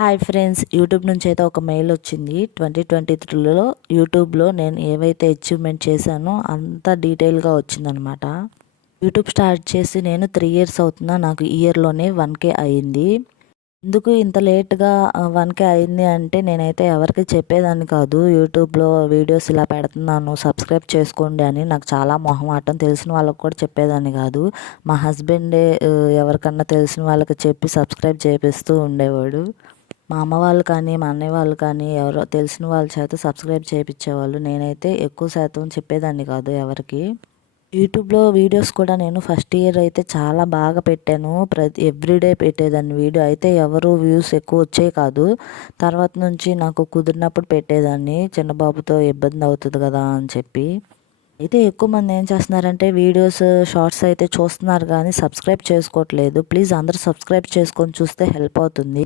Hi friends, YouTube నుంచి అయితే ఒక మెయిల్ వచ్చింది. 2023లో యూట్యూబ్లో నేను ఏవైతే అచీవ్మెంట్ చేశానో అంత డీటెయిల్గా వచ్చిందనమాట. యూట్యూబ్ స్టార్ట్ చేసి నేను 3 ఇయర్స్ అవుతున్నా. నాకు ఇయర్లోనే 1K అయింది. ఎందుకు ఇంత లేట్గా 1K అయింది అంటే నేనైతే ఎవరికి చెప్పేదాన్ని కాదు. యూట్యూబ్లో వీడియోస్ ఇలా పెడుతున్నాను, సబ్స్క్రైబ్ చేసుకోండి అని. నాకు చాలా మొహమాటం. తెలిసిన వాళ్ళకి కూడా చెప్పేదాన్ని కాదు. మా హస్బెండే ఎవరికన్నా తెలిసిన వాళ్ళకి చెప్పి సబ్స్క్రైబ్ చేపిస్తూ ఉండేవాడు. మా అమ్మ వాళ్ళు కానీ, మా అన్నయ్య వాళ్ళు కానీ ఎవరో తెలిసిన వాళ్ళ చేత సబ్స్క్రైబ్ చేయించేవాళ్ళు. నేనైతే ఎక్కువ శాతం చెప్పేదాన్ని కాదు ఎవరికి. యూట్యూబ్లో వీడియోస్ కూడా నేను ఫస్ట్ ఇయర్ అయితే చాలా బాగా పెట్టాను. ఎవ్రీడే పెట్టేదాన్ని వీడియో. అయితే ఎవరు వ్యూస్ ఎక్కువ వచ్చేవి కాదు. తర్వాత నుంచి నాకు కుదిరినప్పుడు పెట్టేదాన్ని. చిన్న బాబుతో ఇబ్బంది అవుతుంది కదా అని చెప్పి. అయితే ఎక్కువ మంది ఏం చేస్తున్నారంటే వీడియోస్, షార్ట్స్ అయితే చూస్తున్నారు కానీ సబ్స్క్రైబ్ చేసుకోవట్లేదు. ప్లీజ్ అందరూ సబ్స్క్రైబ్ చేసుకొని చూస్తే హెల్ప్ అవుతుంది.